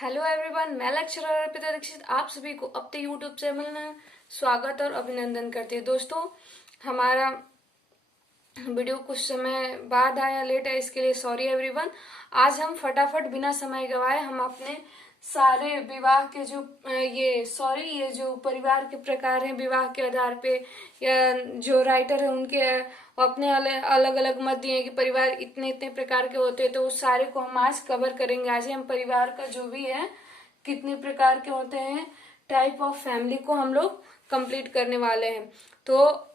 Hello everyone, मैं lecturer Arpita Dixit आप सभी को अपने यूट्यूब चैनल में स्वागत और अभिनंदन करती है। दोस्तों, हमारा वीडियो कुछ समय बाद आया, लेट है, इसके लिए सॉरी एवरीवन। आज हम फटाफट बिना समय गवाए हम अपने सारे विवाह के जो ये जो परिवार के प्रकार हैं विवाह के आधार पे, या जो राइटर है उनके अपने अलग अलग मत दिए कि परिवार इतने इतने प्रकार के होते हैं, तो उस सारे को हम आज कवर करेंगे। आज हम परिवार का जो भी है कितने प्रकार के होते हैं, टाइप ऑफ फैमिली को हम लोग कंप्लीट करने वाले हैं। तो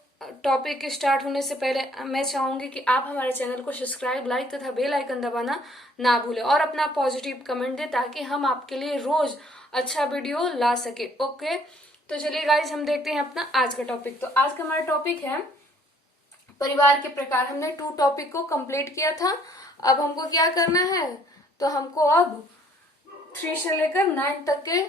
टॉपिक स्टार्ट होने से पहले मैं चाहूंगी कि आप हमारे चैनल को सब्सक्राइब, लाइक तथा बेल आइकन दबाना ना भूलें और अपना पॉजिटिव कमेंट दें ताकि हम आपके लिए रोज अच्छा वीडियो ला सके। ओके, तो चलिए गाइज हम देखते हैं अपना आज का टॉपिक। तो आज का हमारा टॉपिक है परिवार के प्रकार। हमने 2 टॉपिक को कंप्लीट किया था। अब हमको क्या करना है, तो हमको अब 3 से लेकर 9 तक के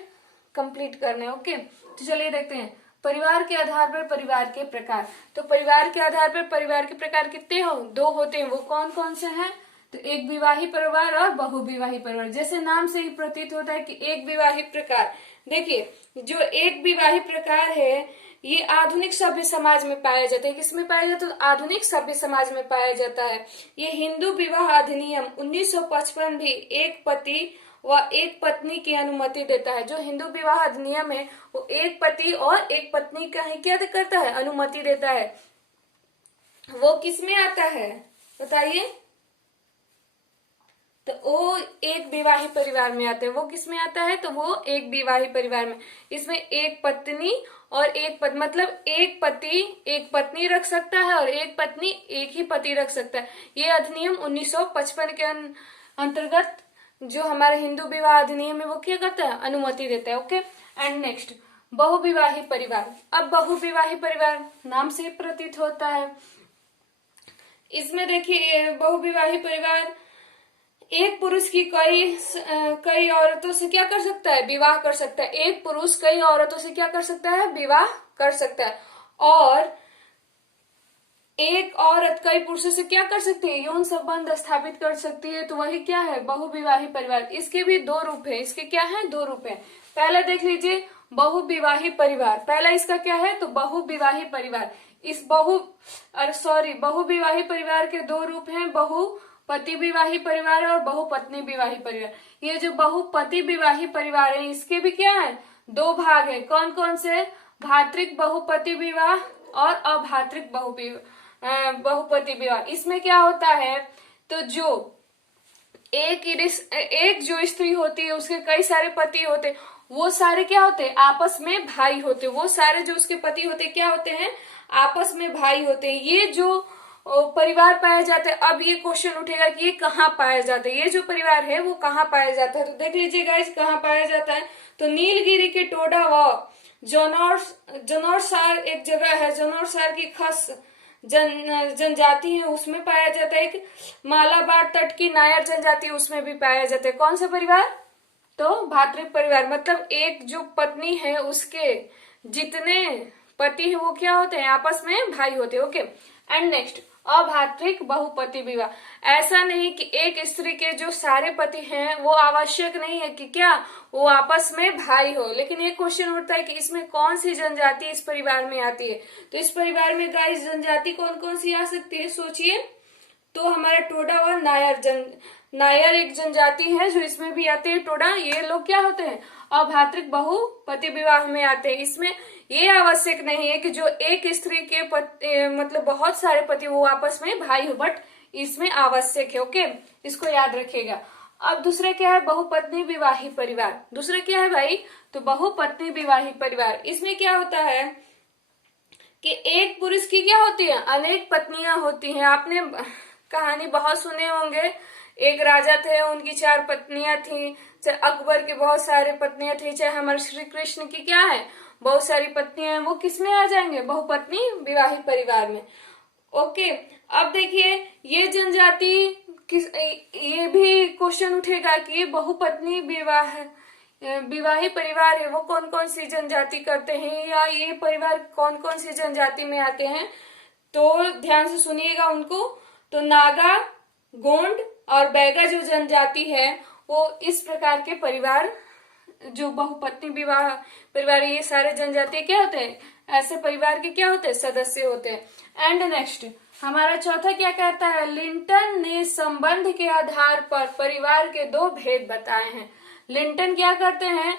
कंप्लीट करने। ओके, तो चलिए देखते हैं परिवार के आधार पर परिवार के प्रकार। तो परिवार के आधार पर परिवार के प्रकार कितने हो? 2 होते हैं। वो कौन कौन से हैं? तो एक विवाही परिवार और बहुविवाही परिवार। जैसे नाम से ही प्रतीत होता है कि एक विवाही प्रकार। देखिए, जो एक विवाही प्रकार है ये आधुनिक सभ्य समाज में पाया जाता है। किसमें पाया जाता है? तो आधुनिक सभ्य समाज में पाया जाता है। ये हिंदू विवाह अधिनियम 1955 भी एक पति व एक पत्नी की अनुमति देता है। जो हिंदू विवाह अधिनियम है वो एक पति और एक पत्नी का ही क्या करता है? अनुमति देता है। वो किसमें आता है बताइए? तो वो एक विवाही परिवार में आता है। वो किसमें आता है? तो वो एक विवाही परिवार में। इसमें एक पत्नी और एक मतलब एक पति एक पत्नी रख सकता है और एक पत्नी एक ही पति रख सकता है। ये अधिनियम 1955 के अंतर्गत जो हमारा हिंदू विवाह अधिनियम है वो क्या करता है? अनुमति देता है। ओके, एंड नेक्स्ट बहुविवाही परिवार। अब बहुविवाही परिवार नाम से प्रतीत होता है। इसमें देखिए बहुविवाही परिवार एक पुरुष की कई औरतों से क्या कर सकता है? विवाह कर सकता है। एक पुरुष कई औरतों से क्या कर सकता है? विवाह कर सकता है। और एक औरत कई पुरुषों से क्या कर सकती है? यौन संबंध स्थापित कर सकती है। तो वही क्या है? बहुविवाही परिवार। इसके भी 2 रूप है। इसके क्या है? 2 रूप है। पहला देख लीजिए बहुविवाही परिवार। पहला इसका क्या है? तो बहुविवाही परिवार। इस बहुविवाही परिवार के 2 रूप हैं, बहुपति विवाही परिवार और बहुपत्नी विवाही परिवार। ये जो बहुपति विवाही परिवार है इसके भी क्या है? 2 भाग है। कौन कौन से? भातृक बहुपति विवाह और अभातृक बहुपति विवाह। इसमें क्या होता है? तो जो एक जो स्त्री होती है उसके कई सारे पति होते, वो सारे क्या होते? आपस में भाई होते। वो सारे जो उसके पति होते क्या होते हैं? आपस में भाई होते हैं। ये जो परिवार पाया जाता है, अब ये क्वेश्चन उठेगा कि ये कहाँ पाया जाता है? ये जो परिवार है वो कहाँ पाया जाता है? तो देख लीजिए गाइस कहाँ पाया जाता है। तो नीलगिरी के टोडा व जनौरसार एक जगह है, जनौरसार की खास जनजाति है उसमें पाया जाता है। एक मालाबार तट की नायर जनजाति उसमें भी पाया जाता है। कौन सा परिवार? तो भातृक परिवार। मतलब एक जो पत्नी है उसके जितने पति है वो क्या होते हैं? आपस में भाई होते हैं। ओके, एंड नेक्स्ट अभातृक बहुपति विवाह। ऐसा नहीं कि एक स्त्री के जो सारे पति हैं वो आवश्यक नहीं है कि क्या वो आपस में भाई हो, लेकिन एक क्वेश्चन उठता है कि इसमें कौन सी जनजाति इस परिवार में आती है? तो इस परिवार में गाइस जनजाति कौन कौन सी आ सकती है? सोचिए। तो हमारा टोडा और नायर एक जनजाति है जो इसमें भी आते हैं। टोडा ये लोग क्या होते हैं? अभातृक बहुपति विवाह में आते हैं। इसमें ये आवश्यक नहीं है कि जो एक स्त्री के मतलब बहुत सारे पति वो आपस में भाई हो, बट इसमें आवश्यक है। ओके, इसको याद रखिएगा। अब दूसरा क्या है? बहुपत्नी विवाही परिवार। दूसरा क्या है भाई? तो बहुपत्नी विवाही परिवार। इसमें क्या होता है कि एक पुरुष की क्या होती है? अनेक पत्नियां होती हैं। आपने कहानी बहुत सुने होंगे। एक राजा थे, उनकी 4 पत्नियां थी। चाहे अकबर की बहुत सारी पत्नियां थी, चाहे हमारे श्री कृष्ण की क्या है? बहुत सारी पत्नियां हैं। वो किसमें आ जाएंगे? बहुपत्नी विवाही परिवार में। ओके, अब देखिए ये जनजाति ये भी क्वेश्चन उठेगा कि ये बहुपत्नी विवाही परिवार है वो कौन कौन सी जनजाति करते हैं, या ये परिवार कौन कौन सी जनजाति में आते हैं? तो ध्यान से सुनिएगा उनको। तो नागा, गोंड और बैगा जो जनजाति है वो इस प्रकार के परिवार जो बहुपत्नी विवाह परिवार, ये सारे जनजातीय क्या होते हैं, ऐसे परिवार के क्या होते हैं, सदस्य होते हैं। एंड नेक्स्ट हमारा चौथा क्या कहता है, लिंटन ने संबंध के आधार पर परिवार के दो भेद बताए हैं। लिंटन क्या करते हैं,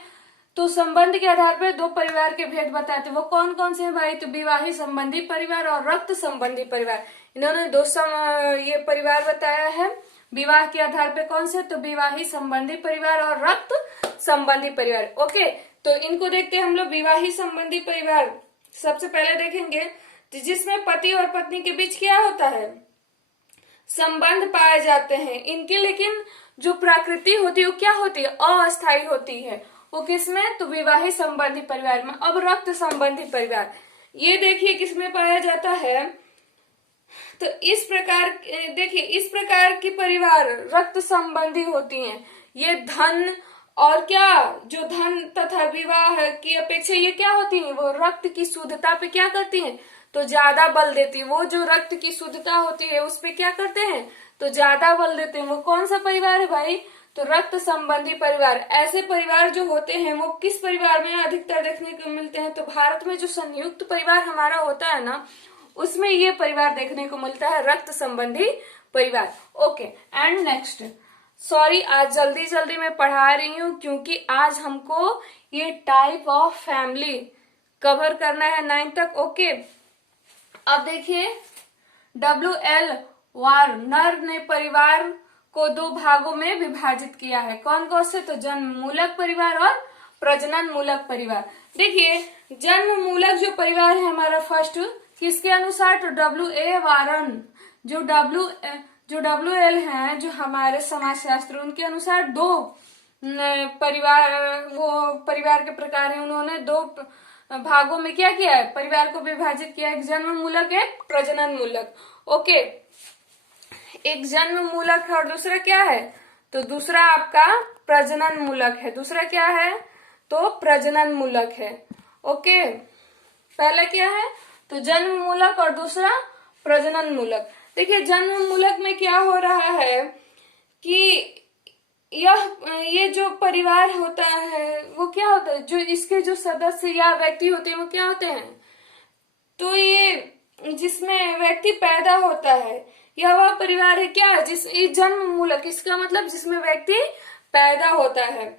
तो संबंध के आधार पर दो परिवार के भेद बताते हैं। वो कौन कौन से हैं भाई, तो विवाही संबंधी परिवार और रक्त संबंधी परिवार। इन्होंने ये परिवार बताया है विवाह के आधार पे, कौन से, तो विवाही संबंधी परिवार और रक्त संबंधी परिवार। ओके, तो इनको देखते हैं हम लोग। विवाही संबंधी परिवार सबसे पहले देखेंगे जिसमें पति और पत्नी के बीच क्या होता है, संबंध पाए जाते हैं इनके, लेकिन जो प्रकृति होती है वो क्या होती है, अस्थायी होती है। वो किसमें, तो विवाही संबंधी परिवार में। अब रक्त संबंधी परिवार, ये देखिए किसमें पाया जाता है, तो इस प्रकार देखिए, इस प्रकार की परिवार रक्त संबंधी होती हैं। ये धन और क्या, जो धन तथा विवाह की अपेक्षा ये क्या होती हैं, वो रक्त की शुद्धता पे क्या करती हैं, तो ज्यादा बल देती है। वो जो रक्त की शुद्धता होती है उस पे क्या करते हैं, तो ज्यादा बल देते हैं। वो कौन सा परिवार है भाई, तो रक्त संबंधी परिवार। ऐसे परिवार जो होते हैं वो किस परिवार में अधिकतर देखने को मिलते हैं, तो भारत में जो संयुक्त परिवार हमारा होता है ना, उसमें ये परिवार देखने को मिलता है, रक्त संबंधी परिवार। ओके, एंड नेक्स्ट, सॉरी आज जल्दी जल्दी मैं पढ़ा रही हूँ क्योंकि आज हमको ये टाइप ऑफ फैमिली कवर करना है 9 तक। ओके, अब देखिए WL वार्नर ने परिवार को दो भागों में विभाजित किया है। कौन कौन से, तो जन्म मूलक परिवार और प्रजनन मूलक परिवार। देखिए जन्म मूलक जो परिवार है हमारा फर्स्ट, किसके अनुसार, तो WA वारन, जो WL हैं, जो हमारे समाजशास्त्र, उनके अनुसार दो परिवार, वो परिवार के प्रकार है। उन्होंने दो भागों में क्या किया है, परिवार को विभाजित किया, एक जन्म मूलक एक प्रजनन मूलक। ओके, एक जन्म मूलक है और दूसरा क्या है, तो दूसरा आपका प्रजनन मूलक है। दूसरा क्या है, तो प्रजनन मूलक है। ओके, पहला क्या है, तो जन्म मूलक और दूसरा प्रजनन मूलक। देखिए जन्म मूलक में क्या हो रहा है कि ये जो परिवार होता है वो क्या होता है, जो इसके जो सदस्य या व्यक्ति होते हैं वो क्या होते हैं, तो ये जिसमें व्यक्ति पैदा होता है, यह वह परिवार है क्या, जन्म मूलक, इसका मतलब जिसमें व्यक्ति पैदा होता है।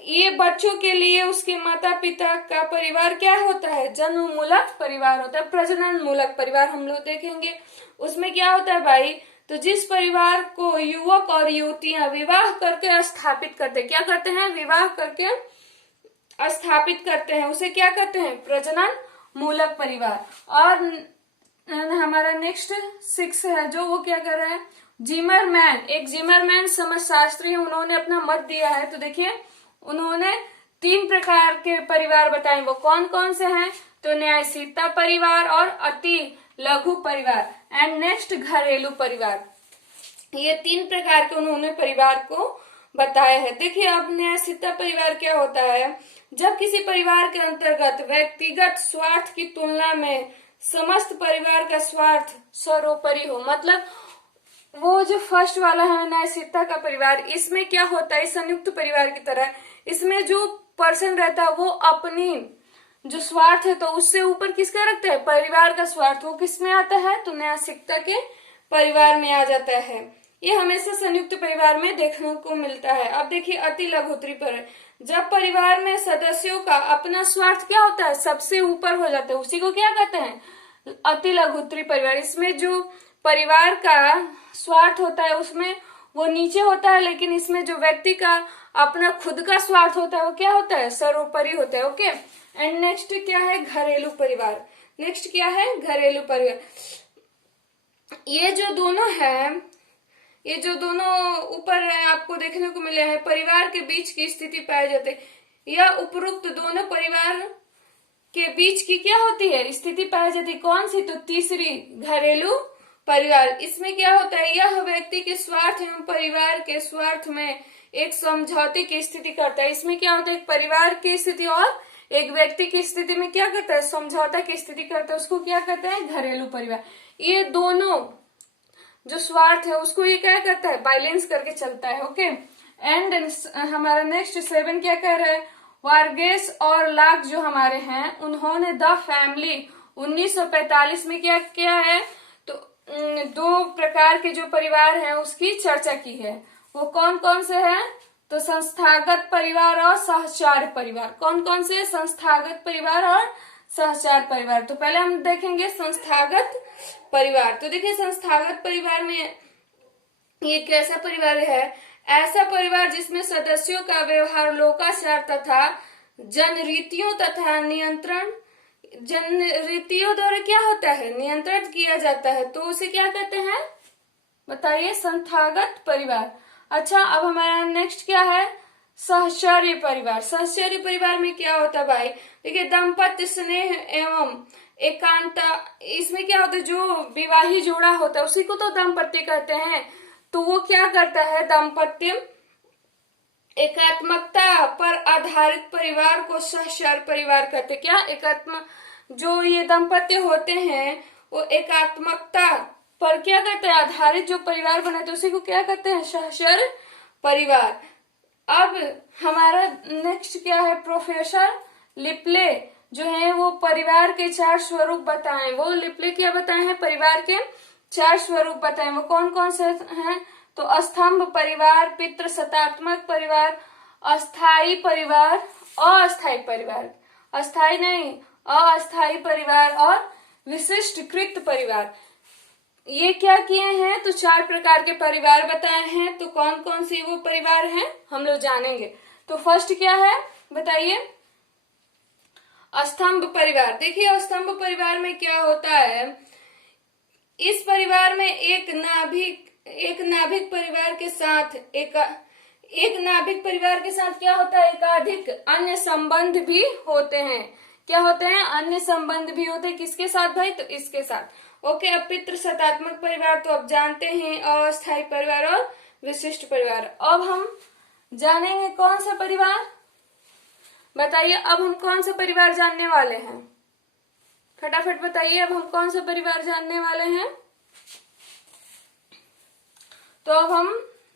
ये बच्चों के लिए उसके माता पिता का परिवार क्या होता है, जन्म मूलक परिवार होता है। प्रजनन मूलक परिवार हम लोग देखेंगे, उसमें क्या होता है भाई, तो जिस परिवार को युवक और युवतियां विवाह करके स्थापित करते हैं, क्या करते हैं, विवाह करके स्थापित करते हैं, उसे क्या कहते हैं, प्रजनन मूलक परिवार। और हमारा नेक्स्ट 6 है जो, वो क्या कर रहा है, जिमरमैन, एक जिमरमैन समाजशास्त्री, उन्होंने अपना मत दिया है। तो देखिए उन्होंने 3 प्रकार के परिवार बताए, वो कौन कौन से हैं, तो न्यायशीलता परिवार और अति लघु परिवार एंड नेक्स्ट घरेलू परिवार। ये 3 प्रकार के उन्होंने परिवार को बताया है। देखिए अब न्यायशीलता परिवार क्या होता है, जब किसी परिवार के अंतर्गत व्यक्तिगत स्वार्थ की तुलना में समस्त परिवार का स्वार्थ सर्वोपरि हो। मतलब वो जो फर्स्ट वाला है न्यायशीलता का परिवार, इसमें क्या होता है, संयुक्त परिवार की तरह इसमें जो पर्सन रहता है वो अपनी जो स्वार्थ है तो उससे ऊपर किसका रखता है, परिवार का स्वार्थ, वो किस में आता है, तो न्यायशीलता के परिवार में आ जाता है। ये हमेशा संयुक्त परिवार में देखने को मिलता है। अब देखिए अति लघुत्री पर, जब परिवार में सदस्यों का अपना स्वार्थ क्या होता है, सबसे ऊपर हो जाता है, उसी को क्या कहते हैं, अति लघुत्री परिवार। इसमें जो परिवार का स्वार्थ होता है उसमें वो नीचे होता है, लेकिन इसमें जो व्यक्ति का अपना खुद का स्वार्थ होता है वो क्या होता है, सर्वोपरि होता है। ओके, एंड नेक्स्ट क्या है, घरेलू परिवार। नेक्स्ट क्या है, घरेलू परिवार। ये जो दोनों है, ये जो दोनों ऊपर है आपको देखने को मिले हैं, परिवार के बीच की स्थिति पाई जाती है। यह उपरोक्त दोनों परिवार के बीच की क्या होती है, स्थिति पाई जाती है, कौन सी, तो तीसरी घरेलू परिवार। इसमें क्या होता है, यह व्यक्ति के स्वार्थ एवं परिवार के स्वार्थ में एक समझौते की स्थिति करता है। इसमें क्या होता है, एक परिवार की स्थिति और एक व्यक्ति की स्थिति में क्या करता है, समझौता की स्थिति करता है, उसको क्या कहते हैं, घरेलू परिवार। ये दोनों जो स्वार्थ है उसको ये क्या करता है, बैलेंस करके चलता है। ओके, एंड हमारा नेक्स्ट 7 क्या कह रहा है, वार्गेस और लाक जो हमारे हैं उन्होंने द फैमिली 1945 में क्या किया है, तो दो प्रकार के जो परिवार हैं उसकी चर्चा की है। वो कौन कौन से हैं, तो संस्थागत परिवार और सहचार परिवार। कौन कौन से, संस्थागत परिवार और सहचार परिवार। तो पहले हम देखेंगे संस्थागत परिवार। तो देखिए संस्थागत परिवार में ये कैसा परिवार है, ऐसा परिवार जिसमें सदस्यों का व्यवहार लोकाचार तथा जनरीतियों तथा नियंत्रण, जनरीतियों द्वारा क्या होता है, नियंत्रित किया जाता है, तो उसे क्या कहते हैं, बताइए, संस्थागत परिवार। अच्छा, अब हमारा नेक्स्ट क्या है, सहचर्य परिवार। सहचर्य परिवार में क्या होता है भाई, देखिए दाम्पत्य स्नेह एवं एकांता, इसमें क्या होता है, जो विवाही जोड़ा होता है उसी को तो दाम्पत्य कहते हैं। तो वो क्या करता है, दाम्पत्य एकात्मकता पर आधारित परिवार को सहचर्य परिवार कहते। क्या एकात्म, जो ये दाम्पत्य होते हैं वो एकात्मकता पर क्या कहते हैं, आधारित जो परिवार बनाते हैं उसी को क्या कहते हैं, सहचर्य परिवार। अब हमारा नेक्स्ट क्या है, प्रोफेसर लिपले जो है वो परिवार के 4 स्वरूप बताएं। वो लिपले क्या बताए हैं, परिवार के 4 स्वरूप बताएं। वो कौन कौन से हैं, तो स्तंभ परिवार, पितृसत्तात्मक परिवार, अस्थाई परिवार, अस्थाई परिवार, अस्थाई नहीं अस्थाई परिवार और विशिष्टकृत परिवार। ये क्या किए हैं, तो 4 प्रकार के परिवार बताए हैं। तो कौन कौन से वो परिवार हैं हम लोग जानेंगे। तो फर्स्ट क्या है बताइए, स्तंभ परिवार। देखिए स्तंभ परिवार में क्या होता है, इस परिवार में एक नाभिक परिवार के साथ एक नाभिक परिवार के साथ क्या होता है, एकाधिक अन्य संबंध भी होते हैं। क्या होते हैं, अन्य संबंध भी होते हैं। किसके साथ भाई, तो इसके साथ। ओके, अब पितृसत्तात्मक परिवार तो अब जानते हैं, अस्थायी परिवार और विशिष्ट परिवार। अब हम जानेंगे कौन सा परिवार, बताइए अब हम कौन सा परिवार जानने वाले हैं, फटाफट बताइए अब हम कौन सा परिवार जानने वाले हैं। तो अब हम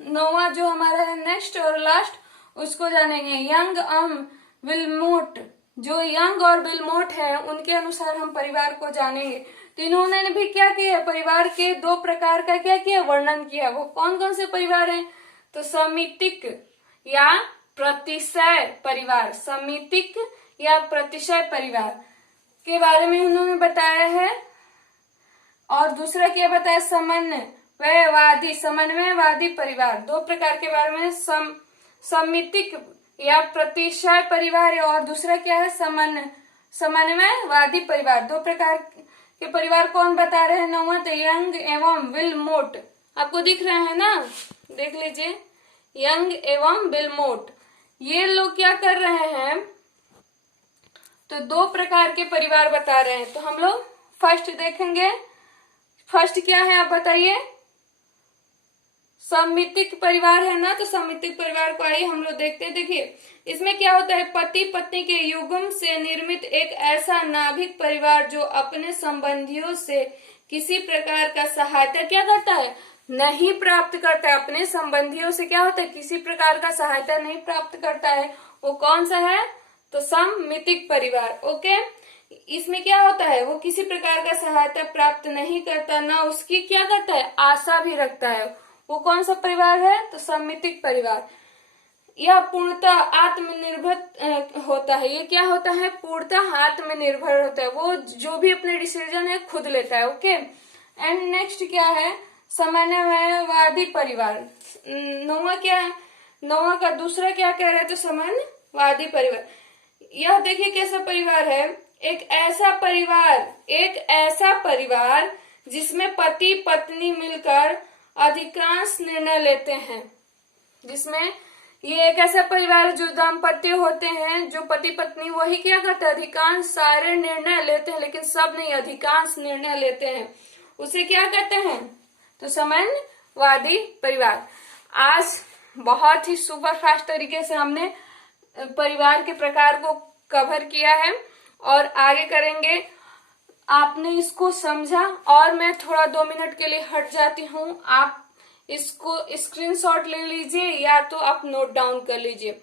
9वां जो हमारा है नेक्स्ट और लास्ट उसको जानेंगे, यंग विलमोट। जो यंग और विलमोट है उनके अनुसार हम परिवार को जानेंगे। तो इन्होंने भी क्या किया, परिवार के 2 प्रकार का क्या किया, वर्णन किया। वो कौन कौन से परिवार हैं, तो समितिक या प्रतिशय परिवार, समितिक या प्रतिशय परिवार के बारे में उन्होंने बताया है। और दूसरा क्या बताया, समन्वयवादी परिवार। 2 प्रकार के बारे में, समितिक या प्रतिशय परिवार और दूसरा क्या है, समन्वयवादी परिवार। 2 प्रकार के परिवार कौन बता रहे हैं, 9वां, तो यंग एवं विलमोट। आपको दिख रहे हैं ना, देख लीजिए, यंग एवं विलमोट। ये लोग क्या कर रहे हैं, तो 2 प्रकार के परिवार बता रहे हैं। तो हम लोग फर्स्ट देखेंगे, फर्स्ट क्या है आप बताइए, समितिक परिवार है ना, तो समितिक परिवार को आइए हम लोग देखते हैं। देखिए इसमें क्या होता है, पति पत्नी के युग्म से निर्मित एक ऐसा नाभिक परिवार जो अपने संबंधियों से किसी प्रकार का सहायता क्या करता है, नहीं प्राप्त करता है। अपने संबंधियों से क्या होता है, किसी प्रकार का सहायता नहीं प्राप्त करता है। वो कौन सा है, तो सममितिक परिवार। ओके, इसमें क्या होता है, वो किसी प्रकार का सहायता प्राप्त नहीं करता, ना उसकी क्या करता है, आशा भी रखता है। वो कौन सा परिवार है, तो सममितिक परिवार। यह पूर्णतः आत्मनिर्भर होता है। ये क्या होता है, पूर्णतः आत्मनिर्भर होता है। वो जो भी अपने डिसीजन है खुद लेता है। ओके, एंड नेक्स्ट क्या है, समन्वयवादी परिवार। 9वां क्या है, 9वां का दूसरा क्या कह रहे हैं, तो समन्वयवादी परिवार। यह देखिए कैसा परिवार है, एक ऐसा परिवार जिसमें पति पत्नी मिलकर अधिकांश निर्णय लेते हैं। जिसमें ये एक ऐसा परिवार जो दाम्पत्य होते हैं, जो पति पत्नी वही क्या करते हैं, अधिकांश सारे निर्णय लेते हैं, लेकिन सब नहीं, अधिकांश निर्णय लेते हैं। उसे क्या कहते हैं, तो समन्वयवादी परिवार। आज बहुत ही सुपरफास्ट तरीके से हमने परिवार के प्रकार को कवर किया है और आगे करेंगे। आपने इसको समझा और मैं थोड़ा 2 मिनट के लिए हट जाती हूँ। आप इसको स्क्रीनशॉट ले लीजिए या तो आप नोट डाउन कर लीजिए।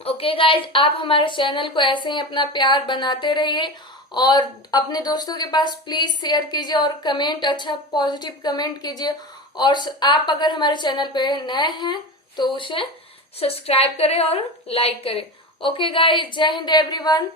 ओके गाइज, आप हमारे चैनल को ऐसे ही अपना प्यार बनाते रहिए और अपने दोस्तों के पास प्लीज शेयर कीजिए और कमेंट, अच्छा पॉजिटिव कमेंट कीजिए। और आप अगर हमारे चैनल पे नए हैं तो उसे सब्सक्राइब करें और लाइक करें। ओके गाइज, जय हिंद एवरीवन।